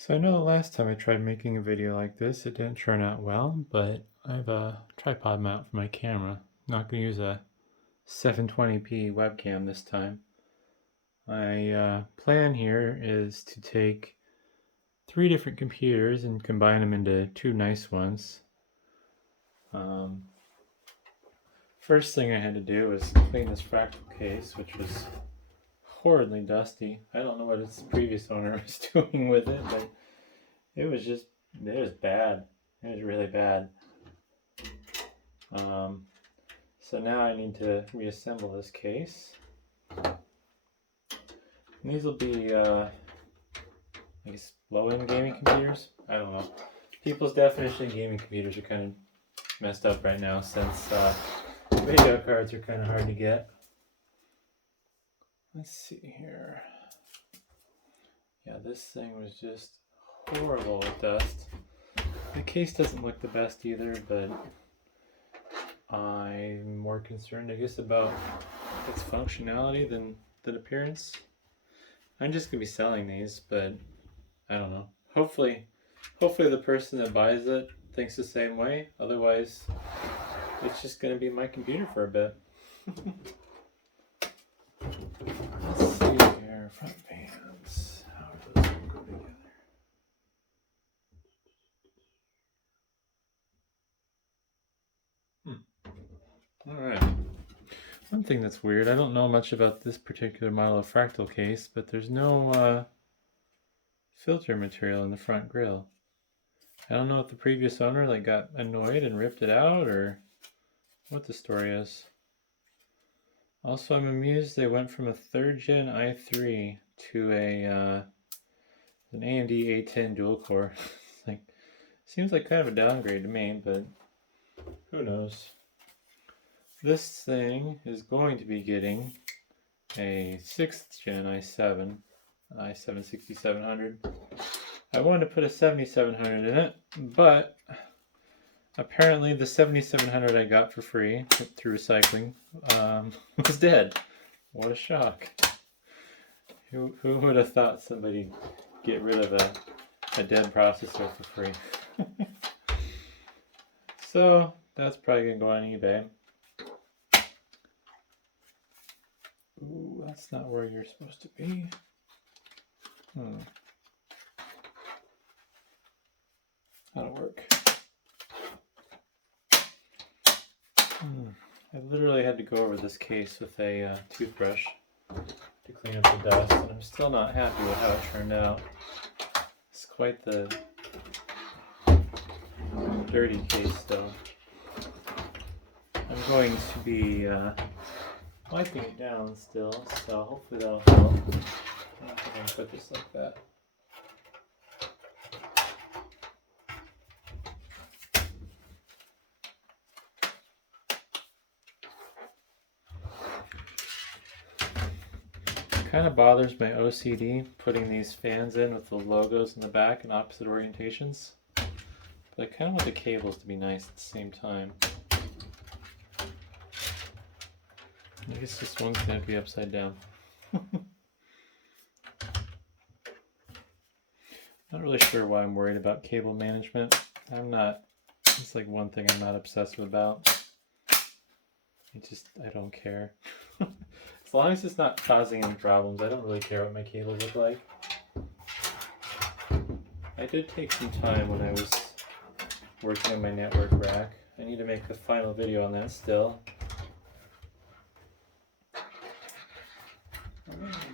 So I know the last time I tried making a video like this, it didn't turn out well, but I have a tripod mount for my camera. I'm not going to use a 720p webcam this time. My plan here is to take 3 different computers and combine them into 2 nice ones. First thing I had to do was clean this Fractal case, which was horribly dusty. I don't know what its previous owner was doing with it, but it was bad. It was really bad. So now I need to reassemble this case. And these will be, I guess, low-end gaming computers? I don't know. People's definition of gaming computers are kind of messed up right now since video cards are kind of hard to get. Let's see here. Yeah, this thing was just horrible with dust. The case doesn't look the best either, but I'm more concerned, I guess, about its functionality than appearance. I'm just gonna be selling these, but I don't know. Hopefully the person that buys it thinks the same way. Otherwise, it's just gonna be my computer for a bit. Let's see here, front pans. How do those all go together? Alright. One thing that's weird, I don't know much about this particular model of Fractal case, but there's no filter material in the front grille. I don't know if the previous owner got annoyed and ripped it out or what the story is. Also, I'm amused they went from a 3rd gen i3 to an AMD A10 dual core. Seems like kind of a downgrade to me, but who knows. This thing is going to be getting a 6th gen i7 6700. I wanted to put a 7700 in it, but apparently the 7700 I got for free through recycling was dead. What a shock. Who would have thought somebody'd get rid of a dead processor for free? So that's probably going to go on eBay. Ooh, that's not where you're supposed to be. That'll work. I literally had to go over this case with a toothbrush to clean up the dust, and I'm still not happy with how it turned out. It's quite the dirty case though. I'm going to be wiping it down still, so hopefully that'll help. I'm going to put this like that. It kind of bothers my OCD putting these fans in with the logos in the back in opposite orientations, but I kind of want the cables to be nice at the same time. I guess this one's going to be upside down. Not really sure why I'm worried about cable management. It's like one thing I'm not obsessive about. I don't care. As long as it's not causing any problems, I don't really care what my cables look like. I did take some time when I was working on my network rack. I need to make the final video on that still.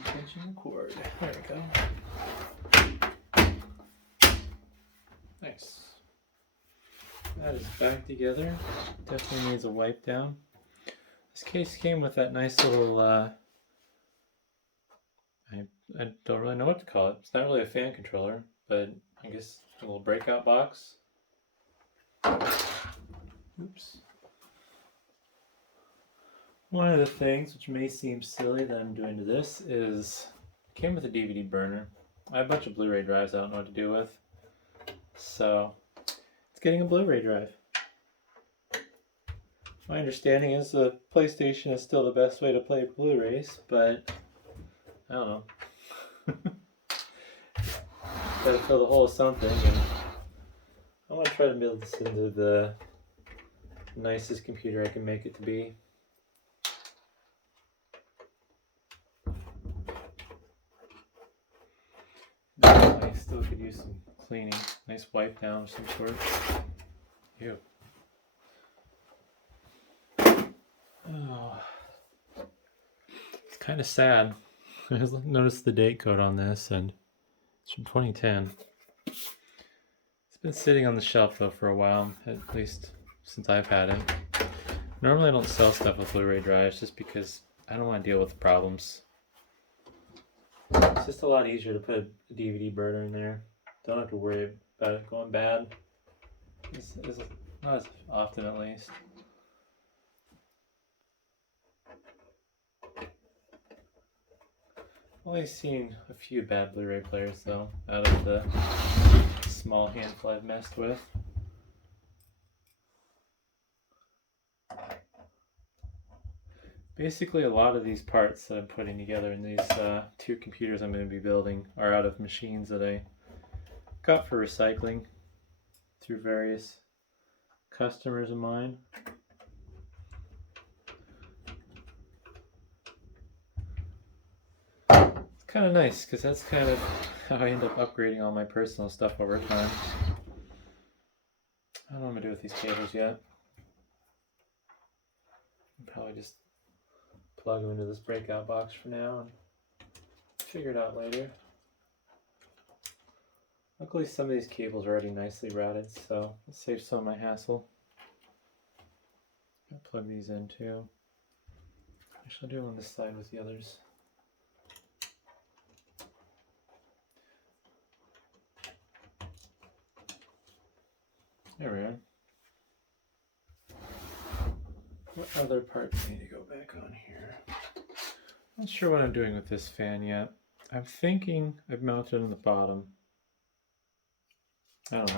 Tension the cord. There we go. Nice. That is back together. Definitely needs a wipe down. This case came with that nice little, I don't really know what to call it. It's not really a fan controller, but I guess a little breakout box. Oops. One of the things which may seem silly that I'm doing to this is it came with a DVD burner. I have a bunch of Blu-ray drives I don't know what to do with. So it's getting a Blu-ray drive. My understanding is the PlayStation is still the best way to play Blu-rays, but I don't know. Gotta fill the hole with something, and I want to try to build this into the nicest computer I can make it to be. I still could use some cleaning. Nice wipe down of some sort. Ew. Oh. It's kind of sad. I just noticed the date code on this, and it's from 2010. It's been sitting on the shelf though for a while, at least since I've had it. Normally I don't sell stuff with Blu-ray drives just because I don't want to deal with the problems. It's just a lot easier to put a DVD burner in there. Don't have to worry about it going bad. It's not as often, at least. I've only seen a few bad Blu-ray players though, out of the small handful I've messed with. Basically, a lot of these parts that I'm putting together in these two computers I'm going to be building are out of machines that I got for recycling through various customers of mine. It's kind of nice because that's kind of how I end up upgrading all my personal stuff over time. I don't know what I'm going to do with these cables yet. I'll probably just plug them into this breakout box for now and figure it out later. Luckily some of these cables are already nicely routed, so it saves some of my hassle. I'll plug these in too. Actually, I'll do it on this side with the others. There we are. What other parts need to go back on here? Not sure what I'm doing with this fan yet. I'm thinking I've mounted on the bottom. I don't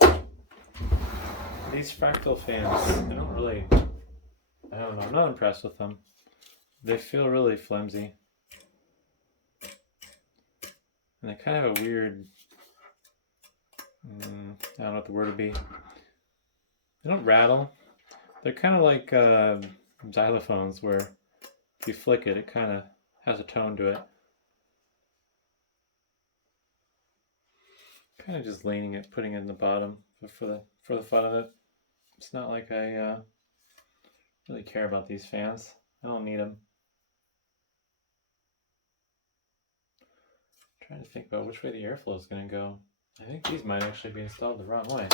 know. These Fractal fans, they don't really, I don't know, I'm not impressed with them. They feel really flimsy. And they kind of have a weird, I don't know what the word would be. They don't rattle. They're kind of like xylophones where if you flick it, it kind of has a tone to it. Kind of just leaning it, putting it in the bottom for the fun of it. It's not like I really care about these fans. I don't need them. I'm trying to think about which way the airflow is going to go. I think these might actually be installed the wrong way.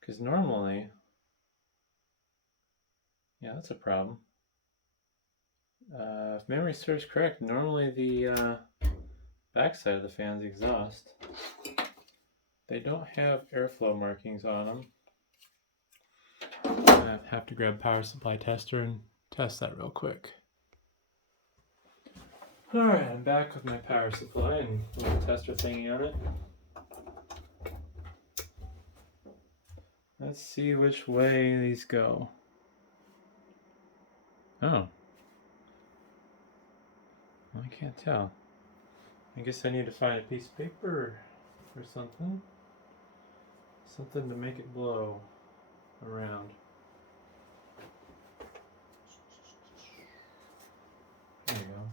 Because normally, yeah, that's a problem. If memory serves correct, normally the backside of the fan's exhaust. They don't have airflow markings on them. I have to grab power supply tester and test that real quick. Alright, I'm back with my power supply and a little tester thingy on it. Let's see which way these go. Oh. Well, I can't tell. I guess I need to find a piece of paper or something. Something to make it blow around. There you go.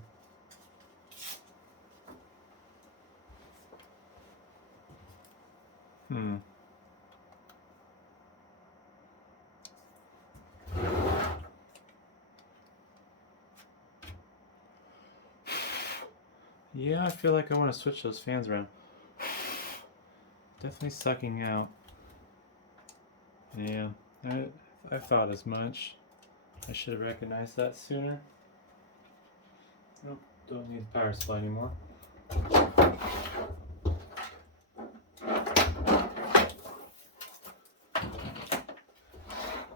Yeah, I feel like I want to switch those fans around. Definitely sucking out. Yeah, I thought as much. I should have recognized that sooner. Nope, don't need the power supply anymore.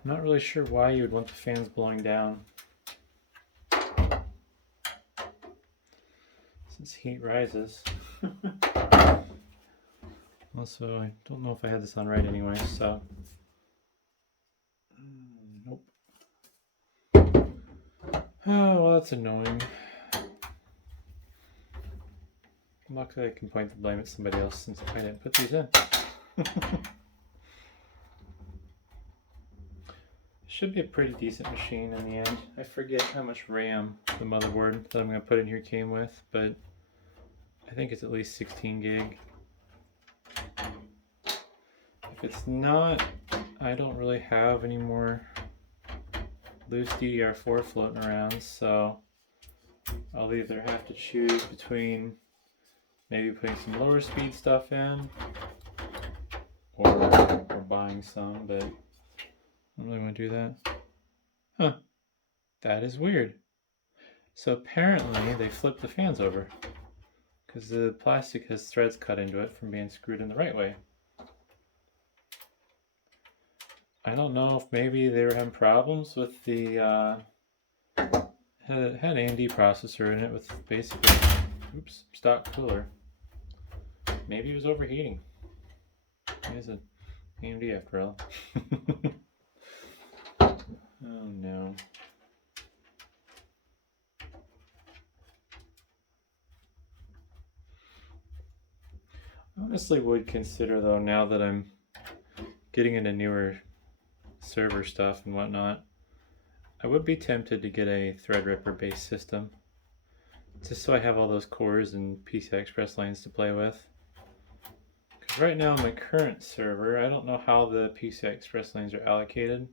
I'm not really sure why you would want the fans blowing down. Since heat rises. Also, I don't know if I had this on right anyway, so. Nope. Oh, well, that's annoying. Luckily I can point the blame at somebody else since I didn't put these in. Should be a pretty decent machine in the end. I forget how much RAM the motherboard that I'm going to put in here came with, but I think it's at least 16 gig. If it's not, I don't really have any more loose DDR4 floating around, so I'll either have to choose between maybe putting some lower speed stuff in or buying some, but I don't really want to do that. Huh. That is weird. So apparently they flipped the fans over because the plastic has threads cut into it from being screwed in the right way. I don't know if maybe they were having problems with the had an AMD processor in it with basically stock cooler. Maybe it was overheating. It is an AMD after all. Oh no. I honestly would consider though, now that I'm getting into newer server stuff and whatnot, I would be tempted to get a Threadripper based system, just so I have all those cores and PCI Express lanes to play with. Because right now on my current server, I don't know how the PCI Express lanes are allocated,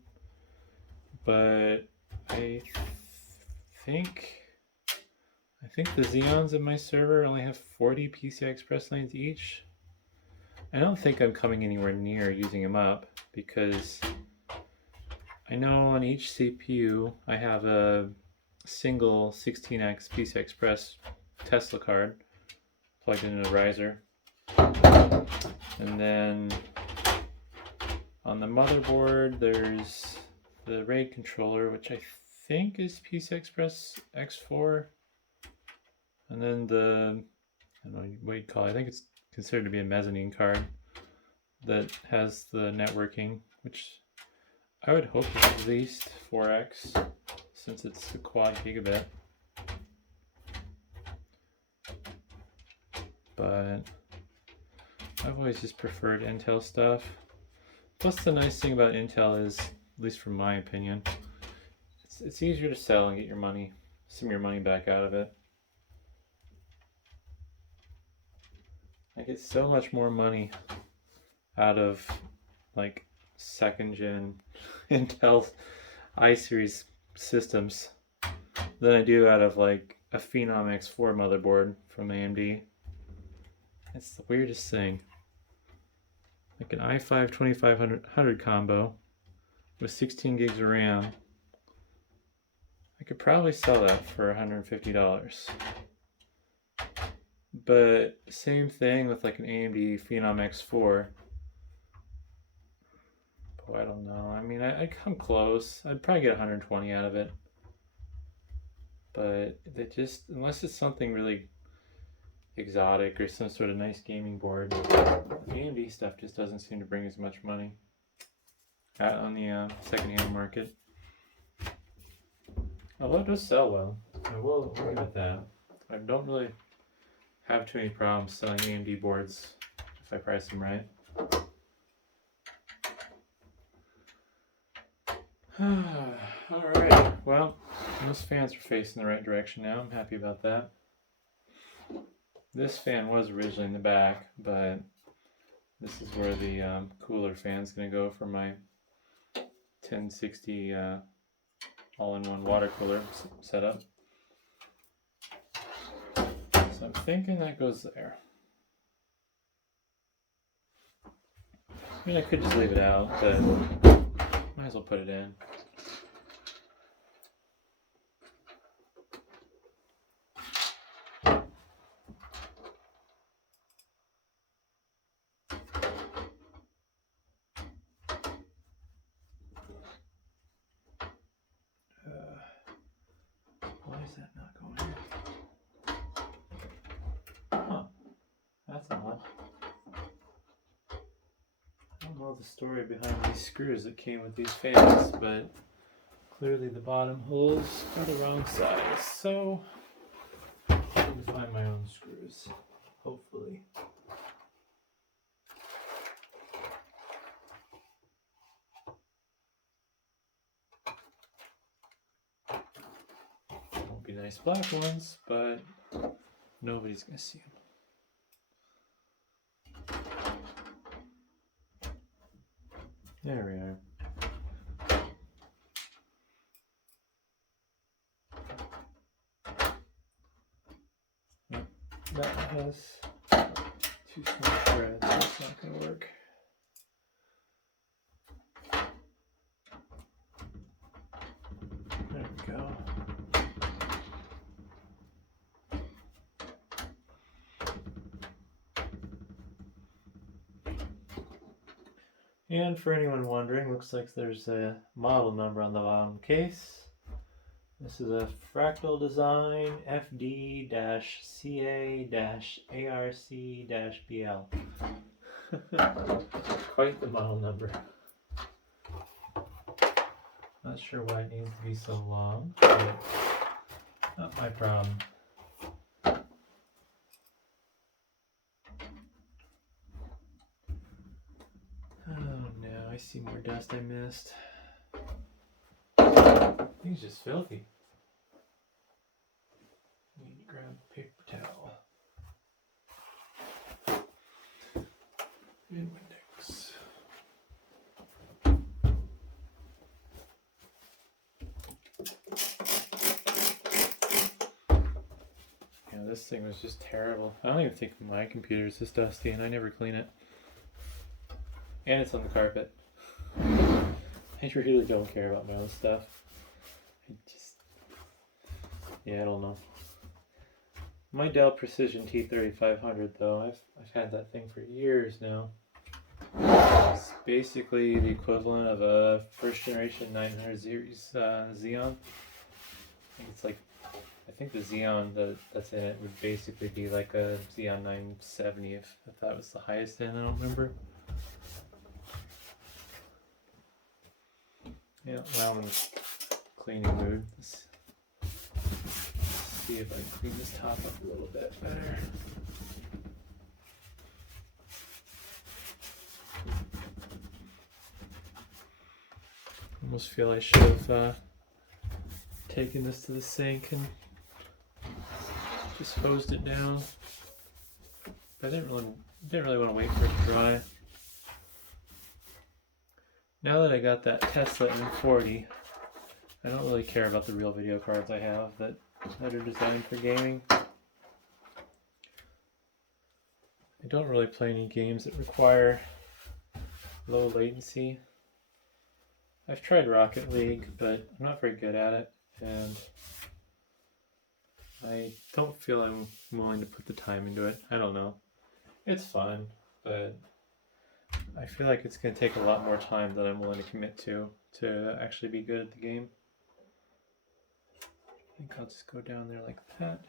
but I think the Xeons in my server only have 40 PCI Express lanes each. I don't think I'm coming anywhere near using them up, because I know on each CPU I have a single 16x PCI Express Tesla card plugged into a riser. And then on the motherboard there's the RAID controller, which I think is PCI Express X4. And then the, I don't know what you'd call it, I think it's considered to be a mezzanine card that has the networking, which I would hope is at least 4x since it's a quad gigabit. But I've always just preferred Intel stuff. Plus the nice thing about Intel is, at least from my opinion, it's easier to sell and get your money, some of your money back out of it. I get so much more money out of like second gen Intel i-series systems than I do out of like a Phenom X4 motherboard from AMD. It's the weirdest thing. Like an i5 2500 combo with 16 gigs of RAM. I could probably sell that for $150. But same thing with like an AMD Phenom X4. Oh, I don't know. I mean, I'd come close. I'd probably get 120 out of it. But they just, unless it's something really exotic or some sort of nice gaming board, the AMD stuff just doesn't seem to bring as much money on the secondhand market. Although it does sell well. I will give it that. I don't really have too many problems selling AMD boards if I price them right. Alright, well, those fans are facing the right direction now. I'm happy about that. This fan was originally in the back, but this is where the cooler fan's going to go for my 1060 all-in-one water cooler setup. So I'm thinking that goes there. I mean, I could just leave it out, but might as well put it in. Why is that not going in? Huh. That's odd. I don't know the story behind these screws that came with these fans, but clearly the bottom holes are the wrong size, so I'm going to find my own screws, hopefully. nice black ones, but nobody's gonna see them. There we are. That has too small threads, that's not going to work. There we go. And for anyone wondering, looks like there's a model number on the bottom case. This is a Fractal Design FD-CA-ARC-BL. Quite the model number. Not sure why it needs to be so long, but not my problem. Oh no, I see more dust I missed. He's just filthy. Need to grab a paper towel. And Windex. Yeah, this thing was just terrible. I don't even think my computer is this dusty, and I never clean it. And it's on the carpet. I really don't care about my own stuff. Yeah, I don't know. My Dell Precision T3500 though, I've had that thing for years now. It's basically the equivalent of a first generation 900 series Xeon. I think the Xeon that's in it would basically be like a Xeon 970 if that was the highest end, I don't remember. Yeah, well, I'm in cleaning mood. Let's see if I can clean this top up a little bit better. Almost feel I should have taken this to the sink and just hosed it down. But I didn't really want to wait for it to dry. Now that I got that Tesla M40, I don't really care about the real video cards I have that are designed for gaming. I don't really play any games that require low latency. I've tried Rocket League, but I'm not very good at it, and I don't feel I'm willing to put the time into it. I don't know. It's fun, but I feel like it's going to take a lot more time than I'm willing to commit to actually be good at the game. I think I'll just go down there like that.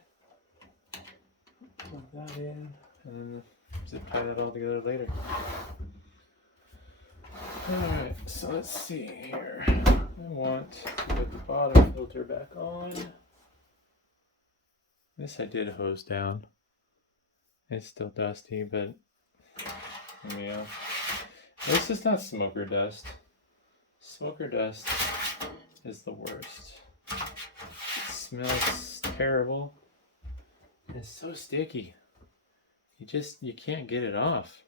Plug that in, and then zip tie that all together later. Alright, so let's see here. I want to put the bottom filter back on. This I did hose down. It's still dusty, but yeah. At least it's not smoker dust. Smoker dust is the worst. It smells terrible. And it's so sticky. You can't get it off.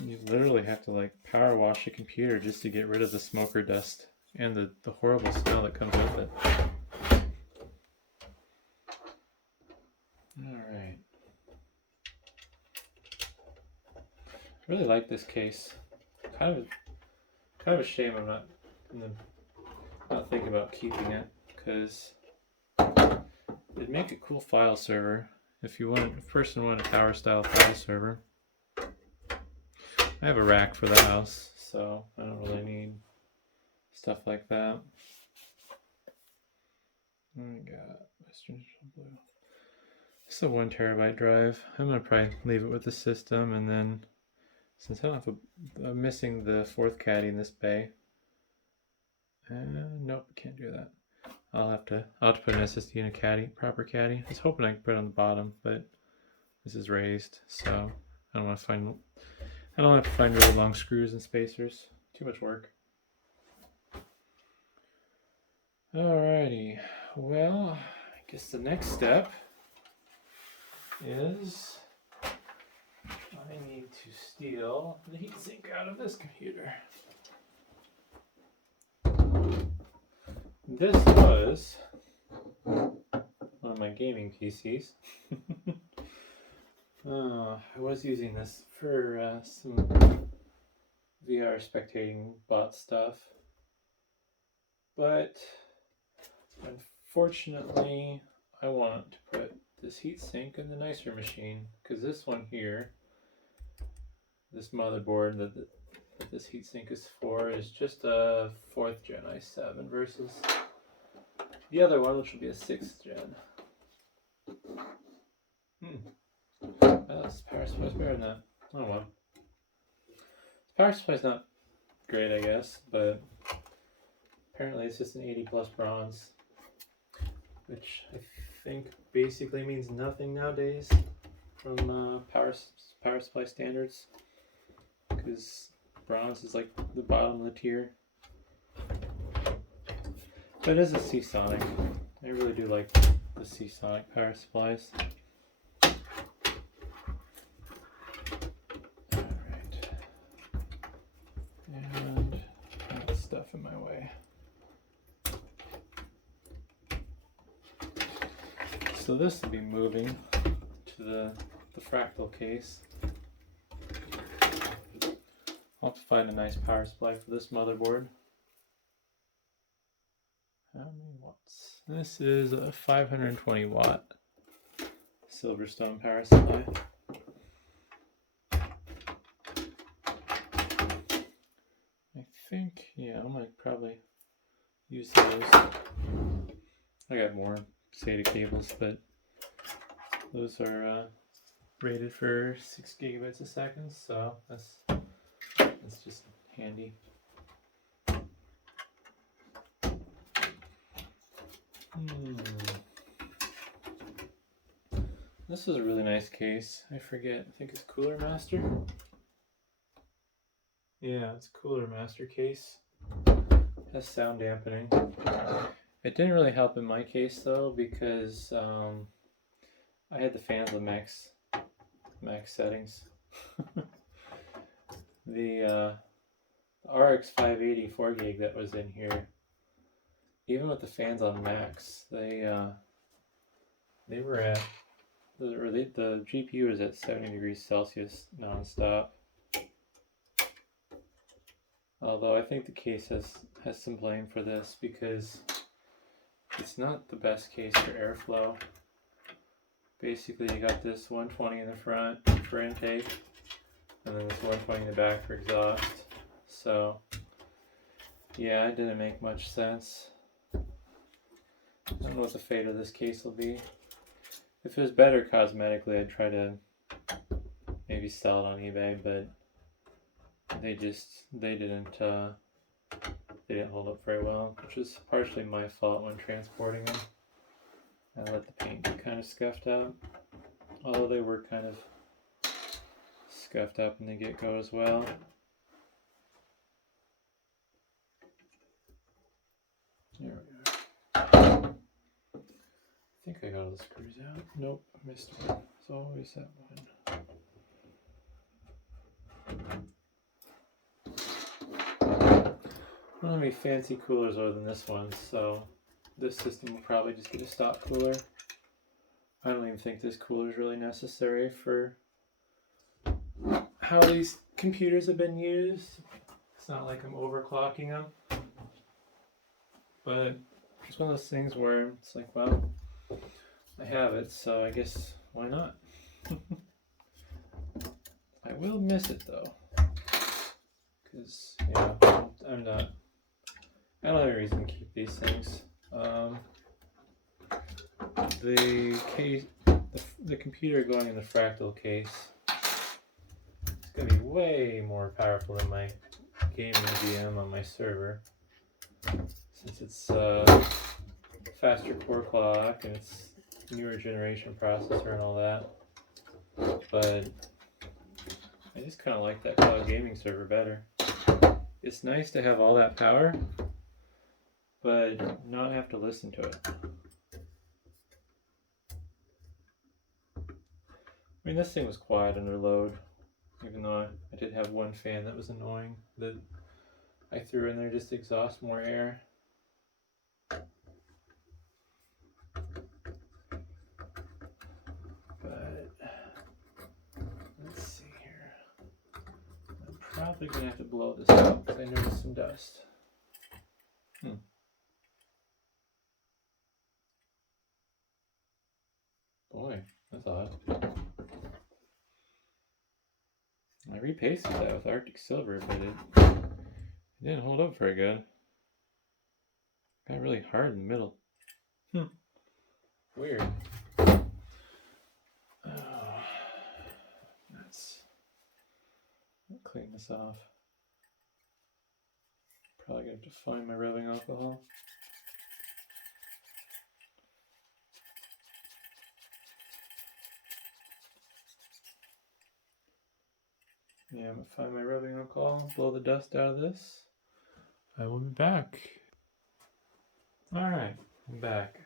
You literally have to like power wash a computer just to get rid of the smoker dust and the horrible smell that comes with it. Alright. I really like this case. Kind of a shame I'm not thinking about keeping it, because it'd make a cool file server if a person wanted a tower style file server. I have a rack for the house, so I don't really need stuff like that. I got Western Digital Blue. It's a 1 terabyte drive. I'm gonna probably leave it with the system, and then since I don't have I'm missing the 4th caddy in this bay. Nope, can't do that. I'll have to put an SSD in a caddy, proper caddy. I was hoping I could put it on the bottom, but this is raised, so I don't have to find really long screws and spacers. Too much work. Alrighty, well, I guess the next step is I need to steal the heatsink out of this computer. This was one of my gaming PCs. I was using this for some VR spectating bot stuff, but unfortunately I want to put this heatsink in the nicer machine, because this one here, this motherboard that this heatsink is for, is just a 4th gen i7 versus the other one, which will be a 6th gen. This power supply's better than that. Oh well. The power supply's not great, I guess, but apparently it's just an 80 plus bronze, which I think basically means nothing nowadays from power supply standards, because bronze is like the bottom of the tier. But it is a Seasonic. I really do like the Seasonic power supplies. Alright. And that stuff in my way. So this will be moving to the Fractal Case. I'll have to find a nice power supply for this motherboard. How many watts? This is a 520 watt Silverstone power supply. I think, yeah, I might probably use those. I got more SATA cables, but those are rated for 6 gigabytes a second, so that's just handy. This is a really nice case. I forget. I think it's Cooler Master. Yeah, it's Cooler Master case. Has sound dampening. It didn't really help in my case though, because I had the fans with max settings. The RX 580 4 gig that was in here, even with the fans on max, they were at the GPU was at 70 degrees Celsius non-stop. Although I think the case has some blame for this, because it's not the best case for airflow. Basically, you got this 120 in the front for intake, and then this 120 in the back for exhaust. So yeah, it didn't make much sense. I don't know what the fate of this case will be. If it was better cosmetically, I'd try to maybe sell it on eBay, but they didn't hold up very well, which is partially my fault when transporting them. I let the paint get kind of scuffed up, although they were kind of scuffed up in the get-go as well. There we go. I think I got all the screws out. Nope, I missed one. It's always that one. I don't have any fancy coolers other than this one, so this system will probably just get a stock cooler. I don't even think this cooler is really necessary for how these computers have been used. It's not like I'm overclocking them, but it's one of those things where it's like, well, I have it, so I guess why not? I will miss it though, because yeah, I don't have any reason to keep these things. The computer going in the Fractal Case, it's going to be way more powerful than my gaming VM on my server, since it's faster core clock and it's newer generation processor and all that. But I just kind of like that cloud gaming server better. It's nice to have all that power, but not have to listen to it. I mean, this thing was quiet under load, even though I did have one fan that was annoying that I threw in there just to exhaust more air. But let's see here. I'm probably going to have to blow this out because I noticed some dust. Boy, that's odd. I repasted that with Arctic Silver, but it didn't hold up very good. Got really hard in the middle. Weird. Oh, let's clean this off. Probably gonna have to find my rubbing alcohol. Yeah, I'm gonna find my rubbing alcohol, blow the dust out of this. I will be back. Alright, I'm back.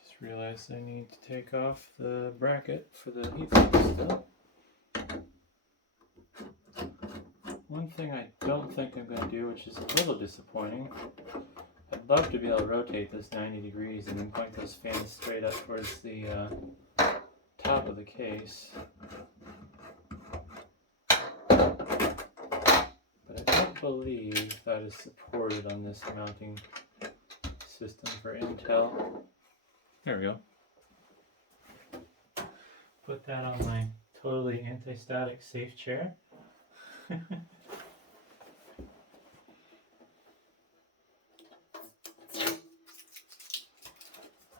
Just realized I need to take off the bracket for the heatsink still. One thing I don't think I'm going to do, which is a little disappointing, I'd love to be able to rotate this 90 degrees and then point those fans straight up towards the top of the case. But I don't believe that is supported on this mounting system for Intel. There we go. Put that on my totally anti-static safe chair.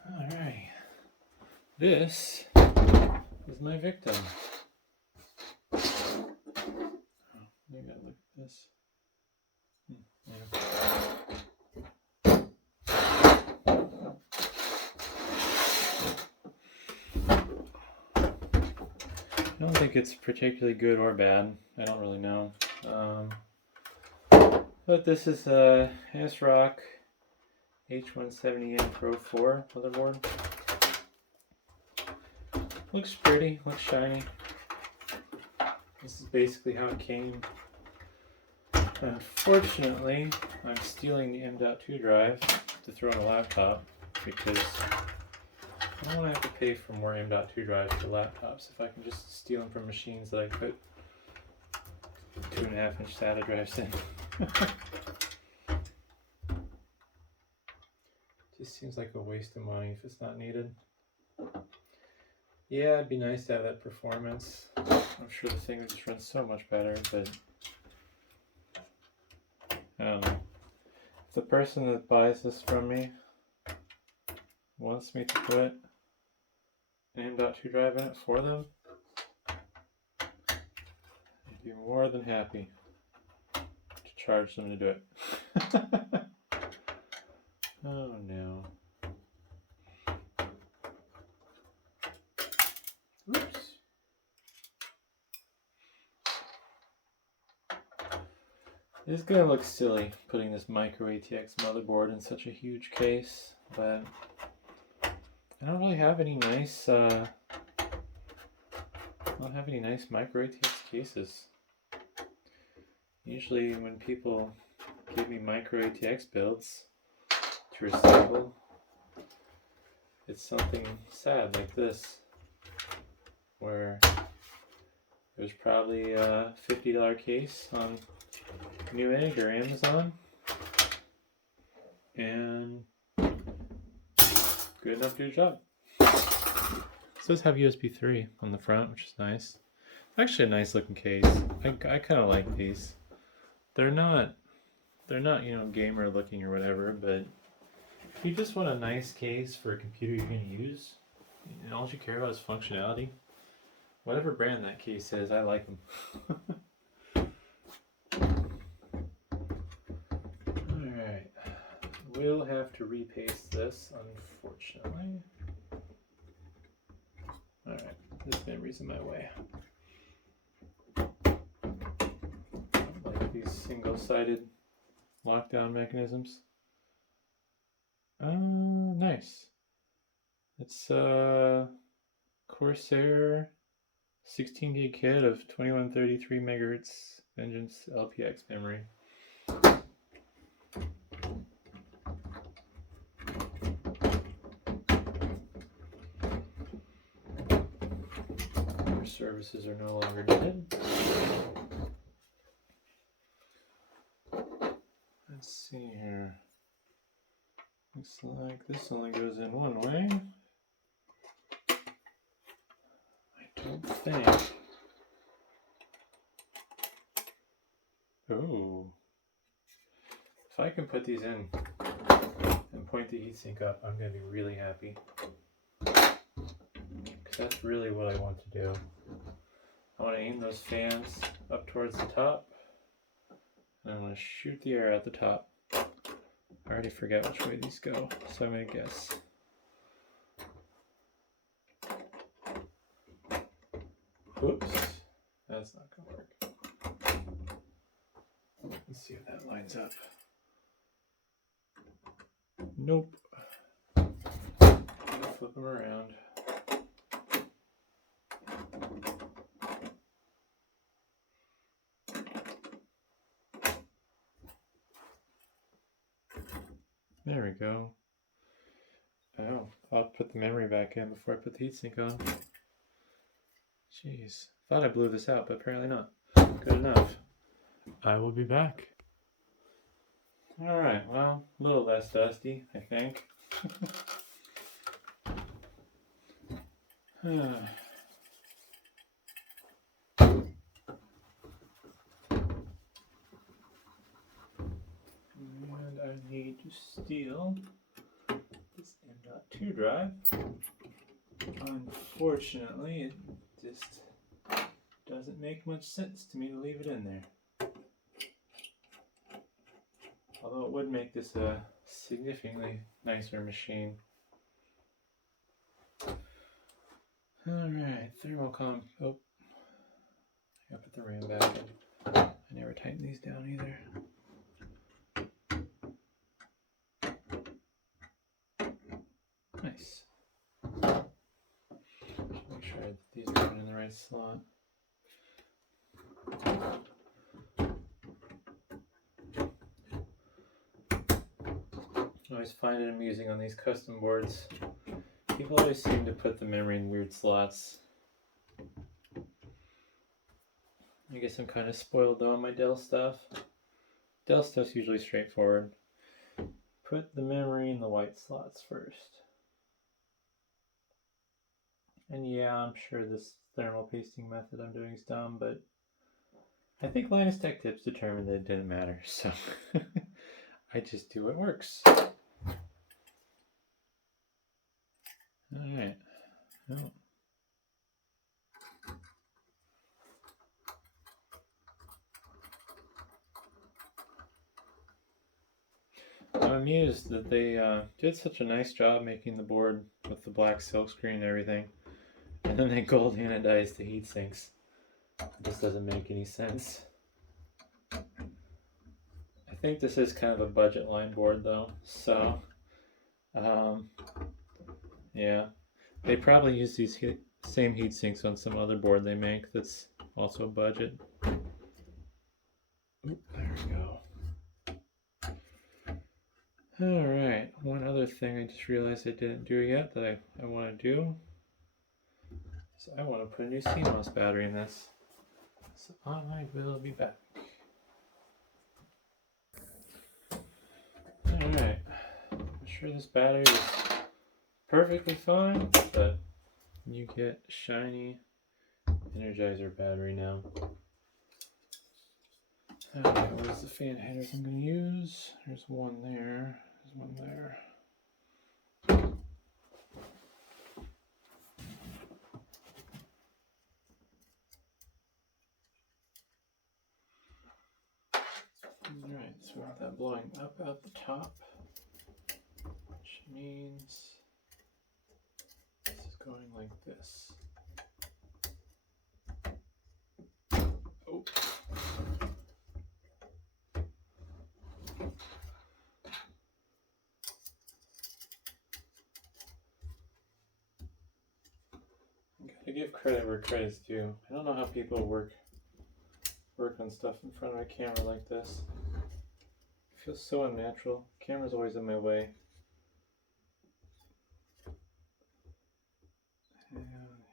Alright. This is my victim. Oh, I gotta look at this. Yeah. I don't think it's particularly good or bad. I don't really know. But this is a Asrock H170M Pro 4 motherboard. Looks pretty, looks shiny. This is basically how it came. Unfortunately, I'm stealing the M.2 drive to throw in a laptop because I don't want to have to pay for more M.2 drives for laptops if I can just steal them from machines that I put 2.5-inch SATA drives in. Just seems like a waste of money if it's not needed. Yeah, it'd be nice to have that performance. I'm sure the thing would just run so much better, but I don't know. If the person that buys this from me wants me to put an M.2 drive in it for them, I'd be more than happy to charge them to do it. Oh no. Oops. It's gonna look silly putting this micro ATX motherboard in such a huge case, but I don't really have any nice micro ATX cases. Usually when people give me micro ATX builds to recycle, it's something sad like this, where there's probably a $50 case on Newegg or Amazon, and good enough to do the job. This does have USB 3 on the front, which is nice. Actually a nice looking case. I kind of like these. They're not gamer looking or whatever, but if you just want a nice case for a computer you're going to use, and all you care about is functionality, whatever brand that case is, I like them. Alright, we'll have to repaste this, unfortunately. Alright, this memory's in my way. I don't like these single-sided lockdown mechanisms. Nice. It's Corsair 16 gig kit of 2133 megahertz Vengeance LPX memory. Your services are no longer needed. Let's see here. Looks like this only goes in one way. I don't think. Oh. If I can put these in and point the heatsink up, I'm going to be really happy. Because that's really what I want to do. I want to aim those fans up towards the top. And I want to shoot the air out the top. I already forget which way these go, so I'm going to guess. Oops, that's not going to work. Let's see if that lines up. Nope. Flip them around. There we go. Oh, I'll put the memory back in before I put the heatsink on. Jeez, thought I blew this out, but apparently not. Good enough. I will be back. Alright, well, a little less dusty, I think. And I need to steal this M.2 drive. Unfortunately, it just doesn't make much sense to me to leave it in there. Although it would make this a significantly nicer machine. Alright, thermocom. Oh, I gotta put the RAM back in. I never tighten these down either. Nice. Just make sure that these are going in the right slot. I always find it amusing on these custom boards. People always seem to put the memory in weird slots. I guess I'm kind of spoiled though on my Dell stuff. Dell stuff's usually straightforward. Put the memory in the white slots first. And yeah, I'm sure this thermal pasting method I'm doing is dumb, but I think Linus Tech Tips determined that it didn't matter, so I just do what works. Alright. Oh. I'm amused that they did such a nice job making the board with the black silkscreen and everything, and then they gold anodized the heat sinks. It just doesn't make any sense. I think this is kind of a budget line board though, so yeah, they probably use these same heat sinks on some other board they make that's also budget. Oop, there we go. Alright, one other thing I just realized I didn't do yet that I want to do is I want to put a new CMOS battery in this. So I will be back. Alright, I'm sure this battery is perfectly fine, but you get shiny Energizer battery now. Alright, where's the fan headers I'm going to use? There's one there. There's one there. Alright, so we want that blowing up out the top, which means this is going like this. Oh. I give credit where credit's due. I don't know how people work on stuff in front of a camera like this. It feels so unnatural. Camera's always in my way. And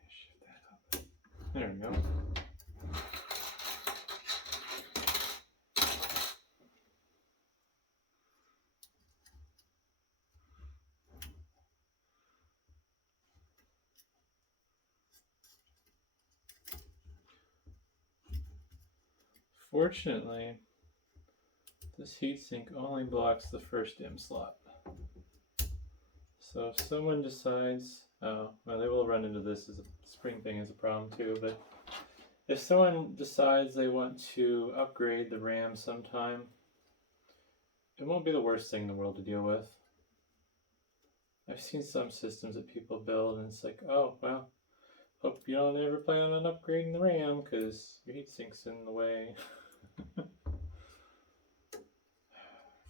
shift that up. There we go. Fortunately, this heatsink only blocks the first DIMM slot. So if someone decides, well, they will run into this as a spring thing as a problem too, but if someone decides they want to upgrade the RAM sometime, it won't be the worst thing in the world to deal with. I've seen some systems that people build and it's like, oh, well, hope you don't ever plan on upgrading the RAM because your heatsink's in the way.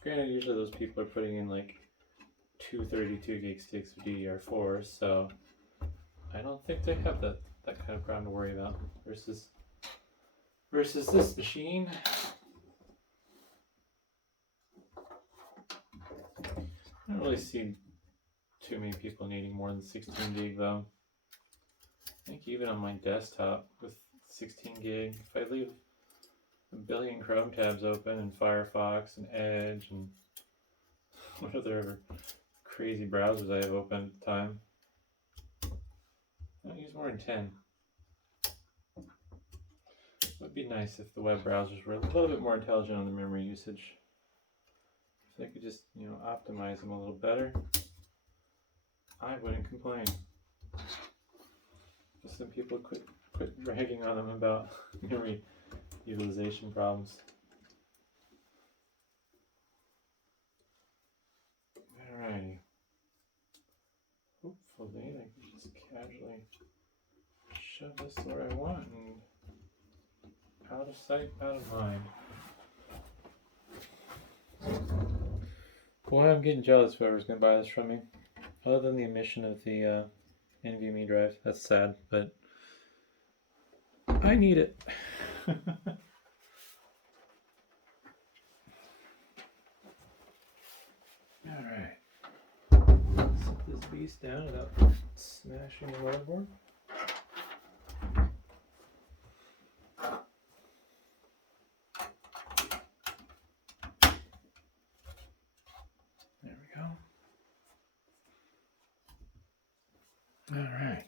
Granted, usually those people are putting in like 232 gig sticks of DDR4, so I don't think they have that kind of problem to worry about versus this machine. I don't really see too many people needing more than 16 gig though. I think even on my desktop with 16 gig, if I leave a billion Chrome tabs open and Firefox and Edge and what other crazy browsers I have open at the time, I don't use more than 10. It would be nice if the web browsers were a little bit more intelligent on the memory usage. If they could just, optimize them a little better, I wouldn't complain. But some people quit bragging on them about memory utilization problems. Alrighty. Hopefully I can just casually shove this where I want and out of sight, out of mind. Boy, I'm getting jealous whoever's going to buy this from me. Other than the omission of the NVMe drive. That's sad, but I need it. Alright. Set this beast down without smashing the motherboard. There we go. Alright.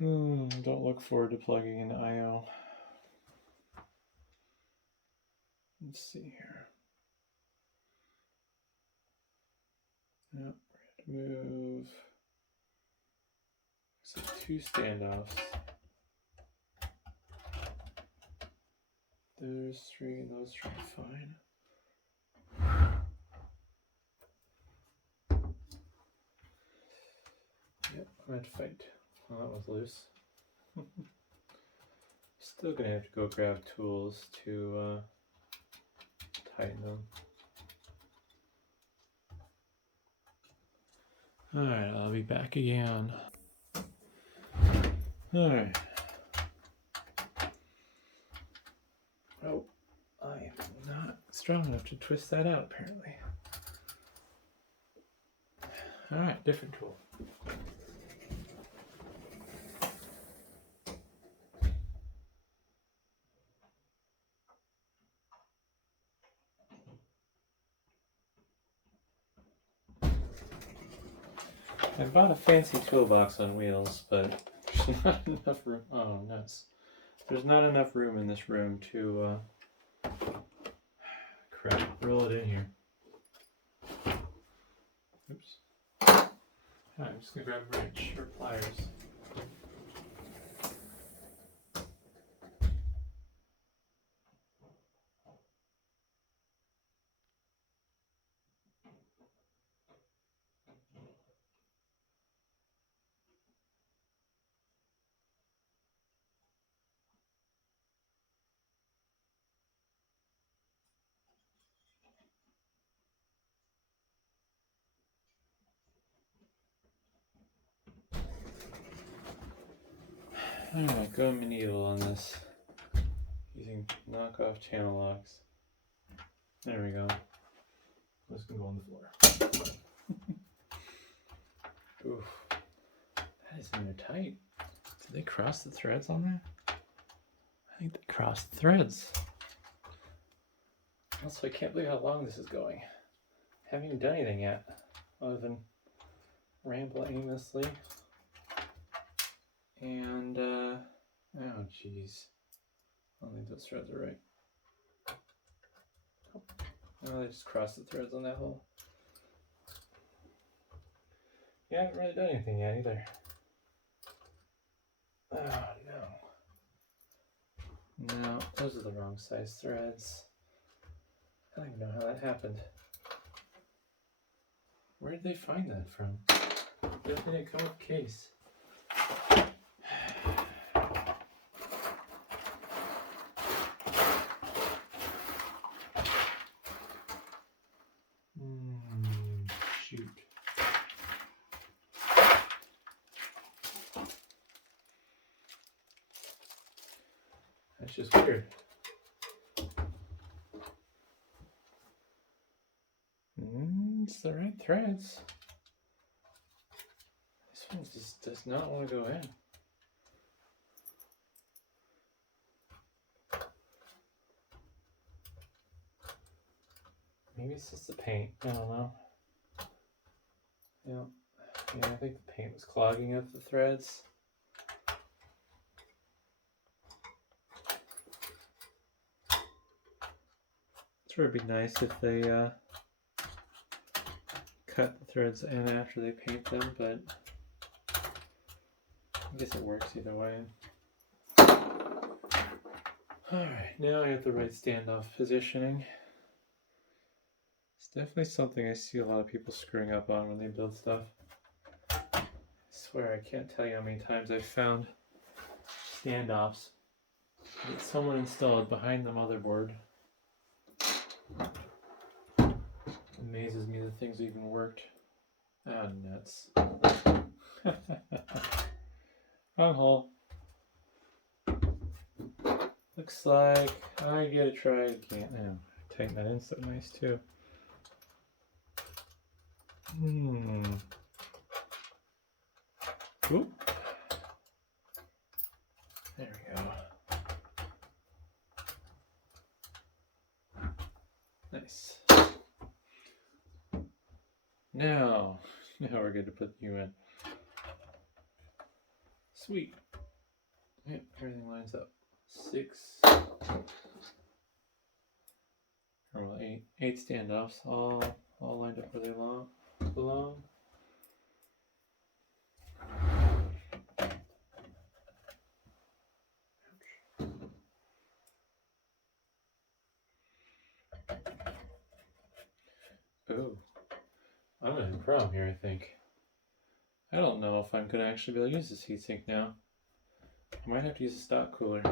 Don't look forward to plugging in I/O. Let's see here. Yep, we're going to move. So 2 standoffs. Those 3 and those 3 fine. Yep, I'm at fight. Well, that was loose. Still gonna have to go grab tools to tighten them. Alright, I'll be back again. Alright. Oh, I am not strong enough to twist that out apparently. Alright, different tool. I bought a fancy toolbox on wheels, but there's not enough room. Oh, nuts. There's not enough room in this room to, crap, roll it in here. Oops. Alright, I'm just going to grab a wrench or pliers. Alright, go medieval on this. Using knockoff channel locks. There we go. This can go on the floor. Oof. That is in there tight. Did they cross the threads on that? I think they crossed the threads. Also, I can't believe how long this is going. Haven't even done anything yet, other than ramble aimlessly. And, oh jeez. I don't think those threads are right. Oh, they just crossed the threads on that hole. Yeah, I haven't really done anything yet either. Oh no. No, those are the wrong size threads. I don't even know how that happened. Where did they find that from? Where did it come with the case? Shoot. That's just weird. It's the right threads. This one just does not want to go in. Maybe it's just the paint. I don't know. Yeah, I think the paint was clogging up the threads. It's would be nice if they cut the threads in after they paint them, but I guess it works either way. Alright, now I have the right standoff positioning. It's definitely something I see a lot of people screwing up on when they build stuff. I swear I can't tell you how many times I've found standoffs that someone installed behind the motherboard. Amazes me that things even worked. Ah, nuts. Wrong hole. Looks like I gotta try it again. Oh, tighten that in so nice too. Oop. There we go. Nice. Now we're good to put you in. Sweet. Yep, everything lines up. 6, or well, 8 standoffs, all lined up where they belong. Oh, I'm gonna have a problem here, I think. I don't know if I'm gonna actually be able to use this heatsink now. I might have to use a stock cooler.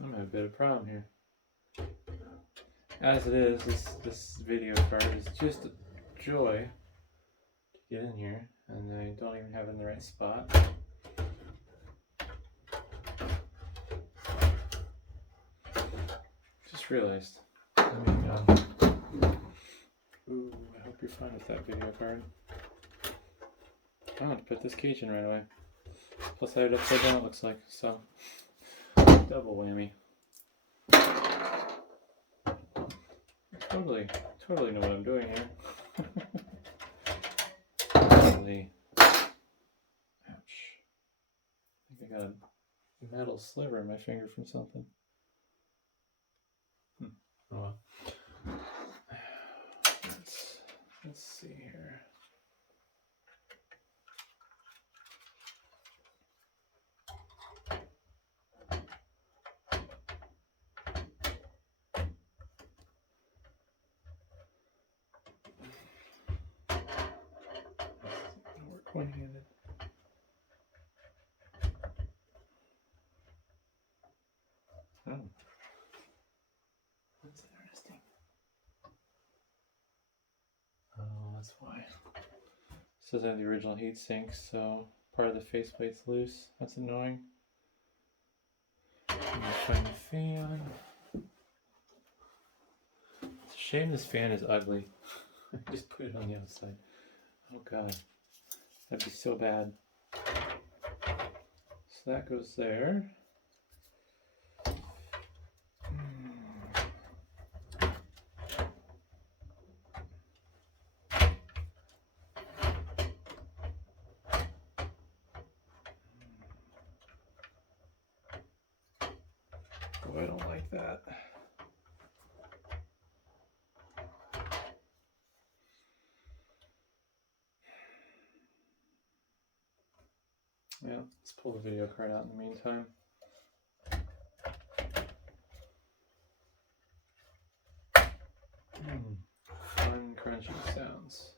I'm gonna have a bit of a problem here. As it is, this video card is just a joy to get in here, and I don't even have it in the right spot. Just realized. Ooh, I hope you're fine with that video card. I'm gonna put this cage in right away. Plus I have it upside down, it looks like, so double whammy. Totally know what I'm doing here. Totally. Ouch. I think I got a metal sliver in my finger from something. Oh well. Let's see here. Work one-handed. that's why. This doesn't have the original heatsink, so part of the faceplate's loose. That's annoying. I'm gonna find the fan. It's a shame this fan is ugly. I just put it on the outside. Oh god, that'd be so bad. So that goes there. Oh, I don't like that. Yeah, let's pull the video card out in the meantime. Fun crunching sounds.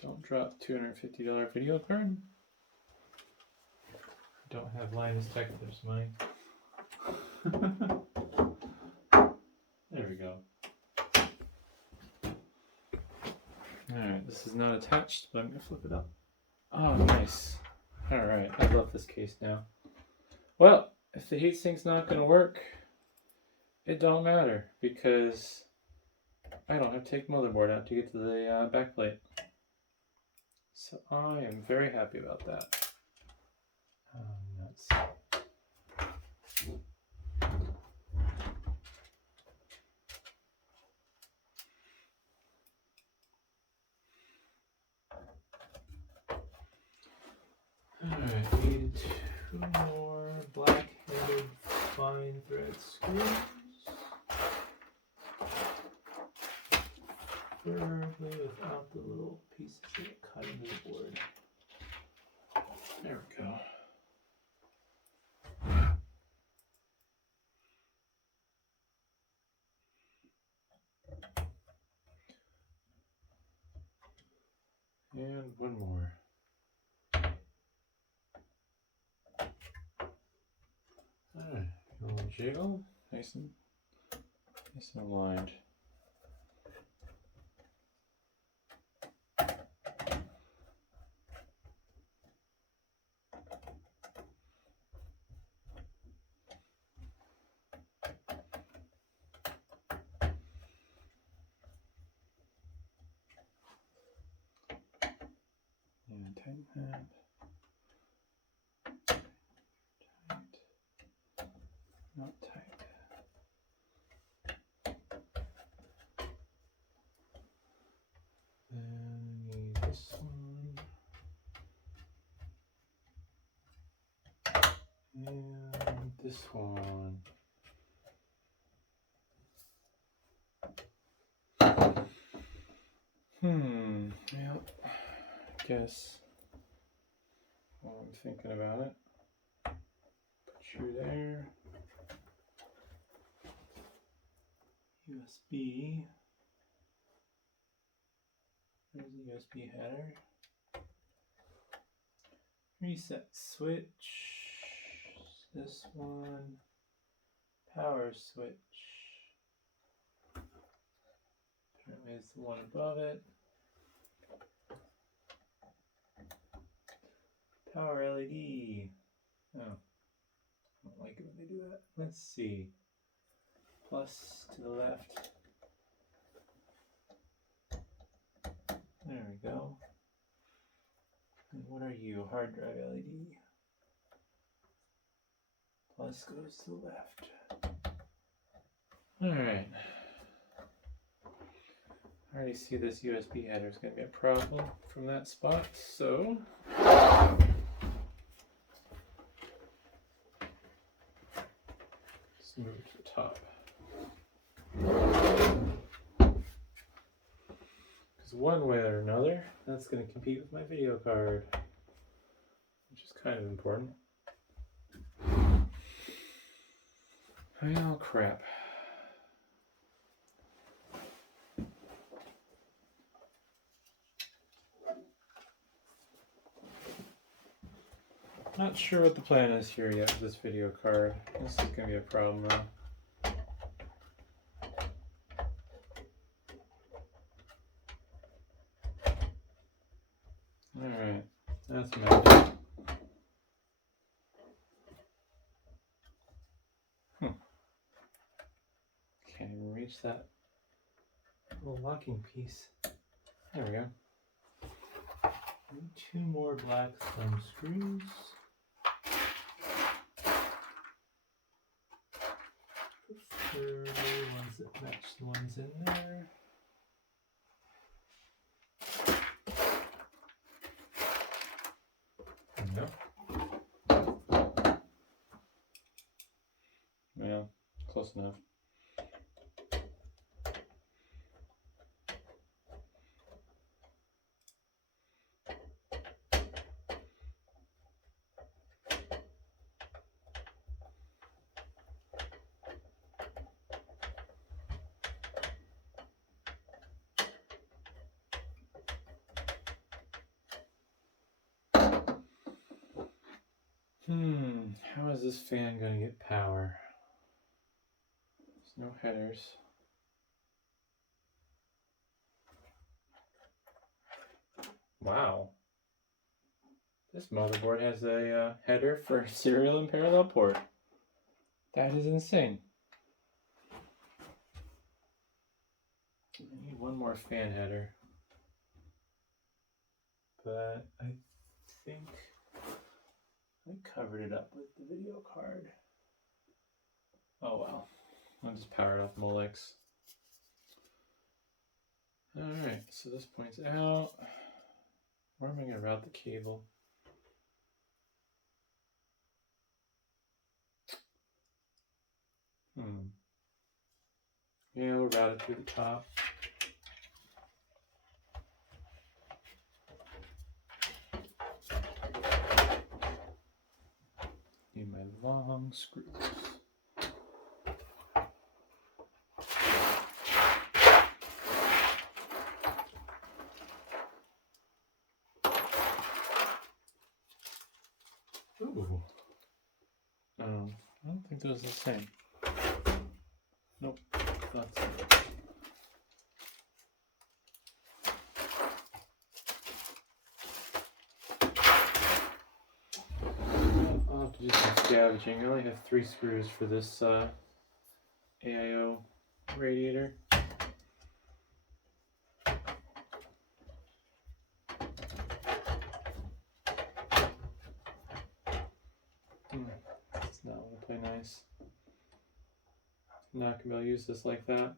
Don't drop $250 video card. Don't have Linus Tech Tips money. There we go. Alright, this is not attached, but I'm going to flip it up. Oh, nice. Alright, I love this case now. Well, if the heatsink's not going to work, it don't matter, because I don't have to take the motherboard out to get to the backplate. So I am very happy about that. Nuts. Alright, need 2 more black-headed fine thread screws. Preferably without the little pieces that cut into the board. There we go. And one more. Alright, a little jiggle, nice and aligned. And tighten that. Tight. Not tight. Then I need this one. And this one. Yep. I guess while I'm thinking about it, put you there. USB. There's the USB header. Reset switch. This one. Power switch. Apparently it's the one above it. Power LED. Oh, I don't like it when they do that. Let's see. Plus to the left. There we go. And what are you? Hard drive LED. Plus goes to the left. Alright. I already see this USB header is going to be a problem from that spot, so let's move it to the top. Because one way or another, that's going to compete with my video card, which is kind of important. Oh crap. Not sure what the plan is here yet with this video card. This is going to be a problem though. That's magic. Can't even reach that little locking piece. There we go. And 2 more black thumb screws. Preferably ones that match the ones in there. No. Yeah, close enough. How is this fan going to get power? There's no headers. Wow. This motherboard has a header for serial and parallel port. That is insane. I need one more fan header. But I think I covered it up with the video card. Oh well. I'll just power it off Molex. Alright, so this points out. Where am I going to route the cable? Yeah, we'll route it through the top. Need my long screws. Ooh. I don't think those are the same. Nope, that's it. I'll have to do some scavenging. I only have 3 screws for this AIO radiator. It's not going to play nice. I'm not going to be able to use this like that.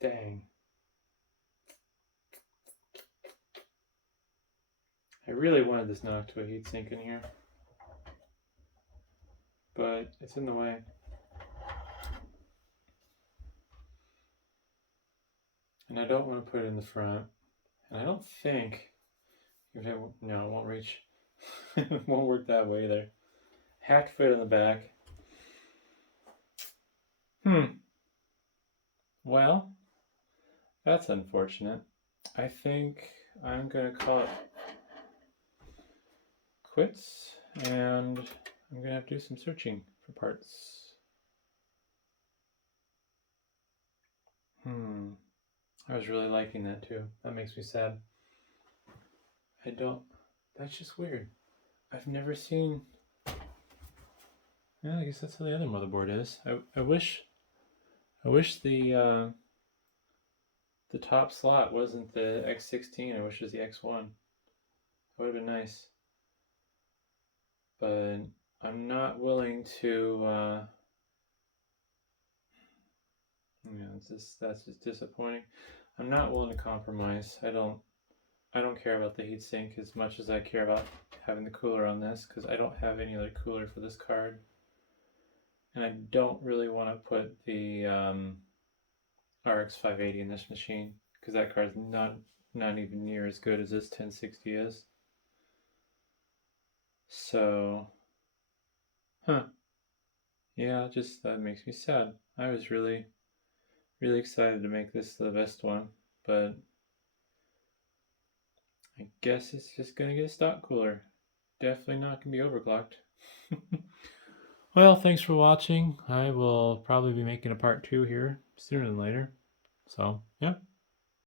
Dang. I really wanted this knocked to a heatsink in here, but it's in the way. And I don't want to put it in the front. And I don't think, no, it won't reach. It won't work that way either. Have to put it in the back. Well, that's unfortunate. I think I'm going to call it quits, and I'm going to have to do some searching for parts. I was really liking that too. That makes me sad. That's just weird. I've never seen, yeah, I guess that's how the other motherboard is. I wish the top slot wasn't the X16. I wish it was the X1. That would have been nice. But I'm not willing to, that's just disappointing. I'm not willing to compromise. I don't care about the heatsink as much as I care about having the cooler on this, because I don't have any other cooler for this card. And I don't really want to put the RX 580 in this machine, because that card is not even near as good as this 1060 is. So, yeah, just that makes me sad. I was really excited to make this the best one, but I guess it's just gonna get a stock cooler. Definitely not gonna be overclocked. Well, thanks for watching. I will probably be making a part 2 here sooner than later. So, yeah.